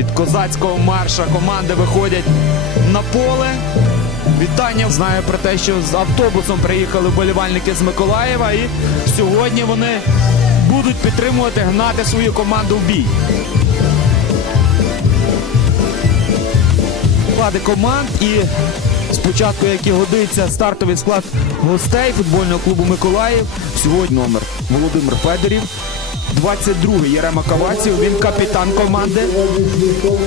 Під козацького марша команди виходять на поле. Вітання знаю про те, що з автобусом приїхали вболівальники з Миколаєва, і сьогодні вони будуть підтримувати, гнати свою команду в бій. Склади команд і спочатку, як і годиться, стартовий склад гостей футбольного клубу Миколаїв. Сьогодні номер Володимир Федорів. 22-й Єрема Каваців, він капітан команди.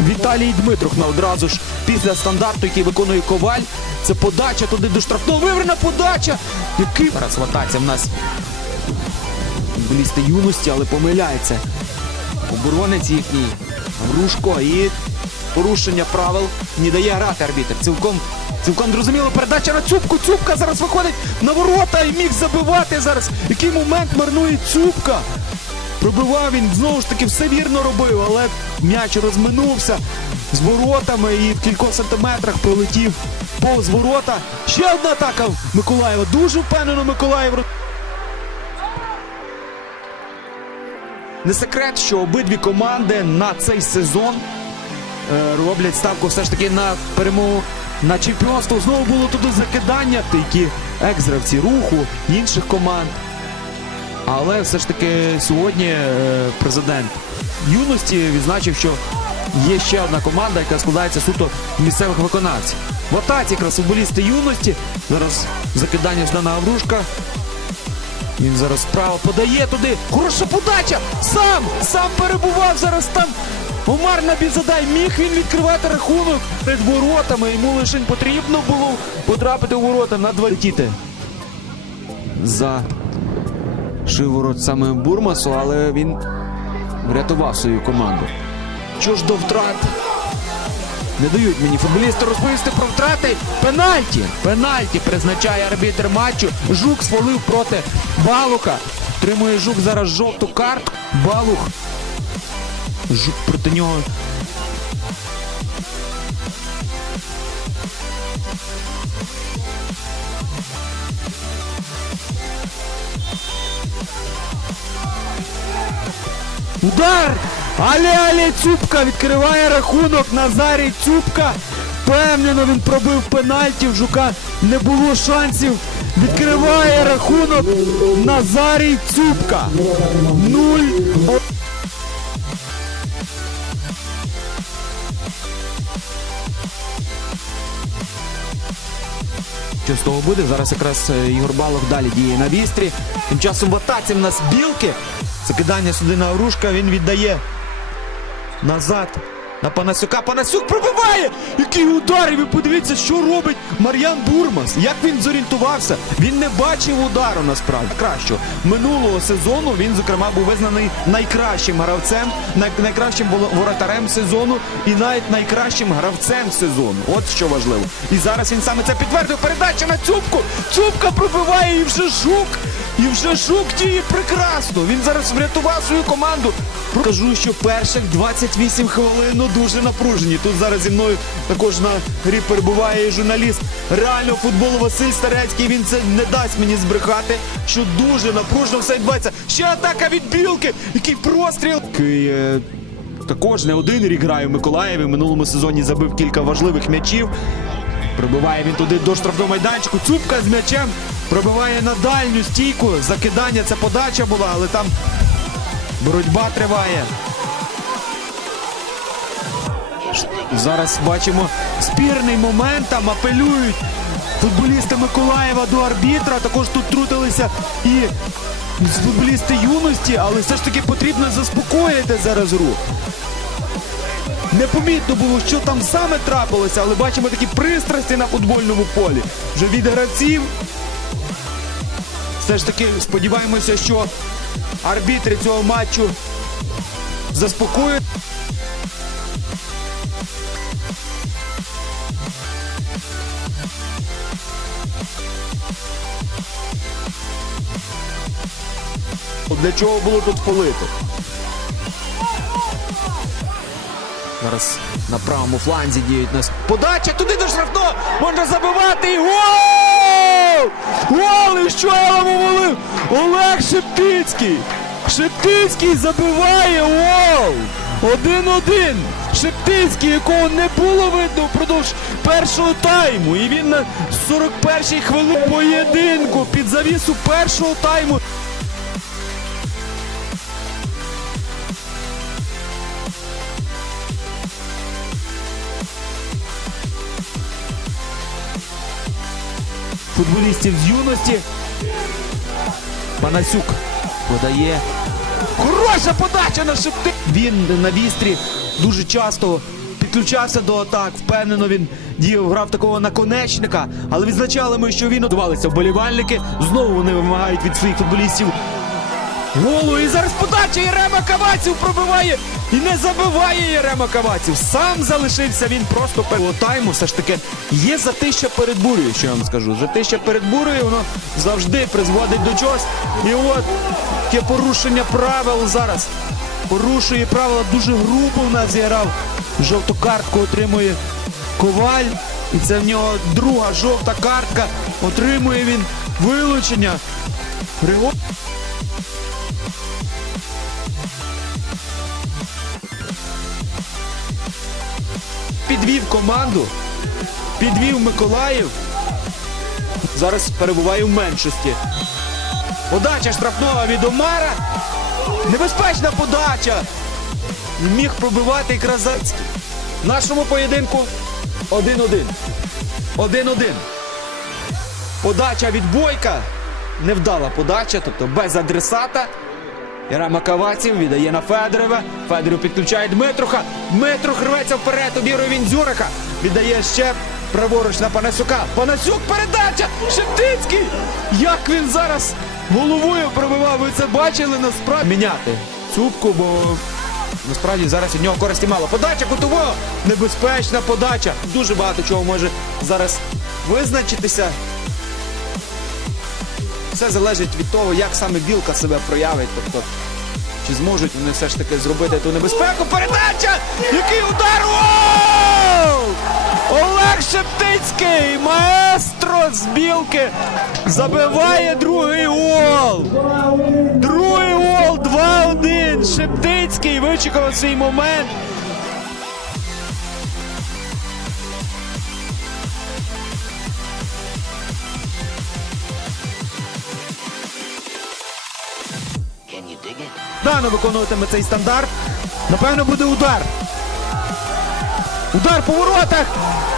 Віталій Дмитрух на одразу ж після стандарту, який виконує коваль. Це подача туди до штрафного. Виверна подача! Який зараз ватація в нас футболісти юності, але помиляється. Оборонець їхній Грушко і порушення правил не дає грати арбітр. Цілком, цілком зрозуміло, передача на Цюбку. Цюбка зараз виходить на ворота і міг забивати зараз. Який момент марнує Цюбка. Пробивав він знову ж таки все вірно робив, але м'яч розминувся з воротами і в кількох сантиметрах пролетів повз ворота. Ще одна атака Миколаєва. Дуже впевнено Миколаїв. Не секрет, що обидві команди на цей сезон е, роблять ставку все ж таки на перемогу на чемпіонство. Знову було туди закидання, які екс-гравці руху інших команд. Але все ж таки сьогодні е, президент юності відзначив, що є ще одна команда, яка складається суто місцевих виконавців. В атаці якраз футболісти юності. Зараз закидання Ждана Аврушка. Він зараз справа подає туди. Хороша подача! Сам! Сам перебував зараз там. Омар Набізадай міг він відкривати рахунок перед воротами. Йому лише потрібно було потрапити у ворота на два летіти. За шиворот саме Бурмасу, але він врятував свою команду. Що ж до втрат? Не дають мені футболісти розповісти про втрати. Пенальті! Пенальті призначає арбітр матчу. Жук сфолив проти Балуха. Тримує Жук зараз жовту картку. Балух. Жук проти нього. Удар! Але-але Цюбка відкриває рахунок. Назарій Цюбка. Впевнено він пробив пенальті. В Жука не було шансів. Відкриває рахунок Назарій Цюбка. 0 Що з того буде? Зараз якраз е, Ігор Балох далі діє на вістрі. Тим часом в атаці в нас білки. Закидання сюди на Орушка, він віддає назад на Панасюка. Панасюк пробиває! Який удар! І ви подивіться, що робить Мар'ян Бурмас. Як він зорієнтувався? Він не бачив удару насправді. Кращого. Минулого сезону він, зокрема, був визнаний найкращим гравцем, най- найкращим воротарем сезону і навіть найкращим гравцем сезону. От що важливо. І зараз він саме це підтвердив. Передача на Цюбку. Цюбка пробиває і вже жук. І вже жук діє прекрасно. Він зараз врятував свою команду. Кажу, що перших 28 хвилин ну, дуже напружені. Тут зараз зі мною також на грі перебуває і журналіст реального футболу Василь Старецький. Він це не дасть мені збрехати, що дуже напружено все відбувається. Ще атака від білки. Який простріл. Який, е, також не один рік грає в Миколаєві. Минулому сезоні забив кілька важливих м'ячів. Пробиває він туди до штрафного майданчику. Цупка з м'ячем пробиває на дальню стійку. Закидання це подача була, але там боротьба триває. Зараз бачимо спірний момент. Там апелюють футболісти Миколаєва до арбітра. Також тут трутилися і футболісти юності, але все ж таки потрібно заспокоїти зараз рух. Непомітно було, що там саме трапилося, але бачимо такі пристрасті на футбольному полі. Вже від гравців. Все ж таки сподіваємося, що арбітри цього матчу заспокоюють. Для чого було тут фолити? Зараз на правому фланзі діють нас. Подача туди до штрафного! Можна забивати і гол! Гол! І що я вам умолив? Олег Шептицький! Шептицький забиває гол! Один-один! Шеп... Шептицький, якого не було видно впродовж першого тайму. І він на 41-й хвилині поєдинку під завісу першого тайму. Футболістів з юності. Панасюк подає. Хороша подача на шепти. Він на вістрі дуже часто підключався до атак. Впевнено, він діяв, грав такого наконечника. Але відзначали ми, що він одувалися вболівальники. Знову вони вимагають від своїх футболістів голу. І зараз подача Єрема Каваців пробиває і не забиває Єрема Каваців. Сам залишився він просто перед тайму. Все ж таки є затища перед бурею, що я вам скажу. Затища перед бурею, воно завжди призводить до чогось. І от таке порушення правил зараз. Порушує правила дуже грубо в нас зіграв. Жовту картку отримує Коваль. І це в нього друга жовта картка. Отримує він вилучення. Григор... підвів команду, підвів Миколаїв. Зараз перебуває в меншості. Подача штрафного від Омара. Небезпечна подача. Міг пробивати Кразацький. В нашому поєдинку 1-1. 1-1. Подача від Бойка. Невдала подача, тобто без адресата. Ярема Каваців віддає на Федорова. Федоров підключає Дмитруха. Дмитрух рветься вперед, обірує він Дзюрика. Віддає ще праворуч на Панасюка. Панасюк передача! Шептицький! Як він зараз головою пробивав, ви це бачили насправді. Міняти цупку, бо насправді зараз від нього користі мало. Подача кутового! Небезпечна подача. Дуже багато чого може зараз визначитися. Все залежить від того, як саме білка себе проявить. Тобто, чи зможуть вони все ж таки зробити ту небезпеку. Передача! Який удар! Гол! Олег Шептицький, маестро з білки, забиває другий гол. Другий гол, 2-1. Шептицький вичекав свій момент. Дано виконуватиме цей стандарт. Напевно, буде удар. Удар по воротах!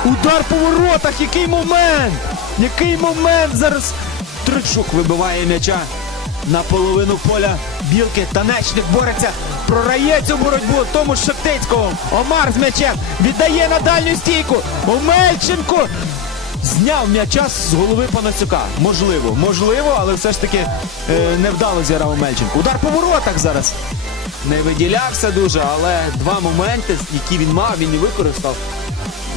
Удар по воротах! Який момент! Який момент зараз! Тричук вибиває м'яча на половину поля білки. Танечник бореться, прорає цю боротьбу. Тому Шептицького. Омар з м'ячем віддає на дальню стійку. Омельченко зняв м'яча з голови Панасюка. Можливо, можливо, але все ж таки е, невдало зіграв Омельченко. Удар по воротах зараз. Не виділявся дуже, але два моменти, які він мав, він і використав.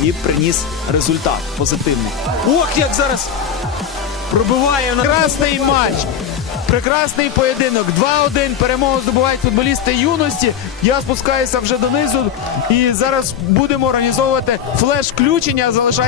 І приніс результат позитивний. Ох, як зараз пробиває на прекрасний матч. Прекрасний поєдинок. 2-1. Перемогу здобувають футболісти юності. Я спускаюся вже донизу. І зараз будемо організовувати флеш-включення. Залишається.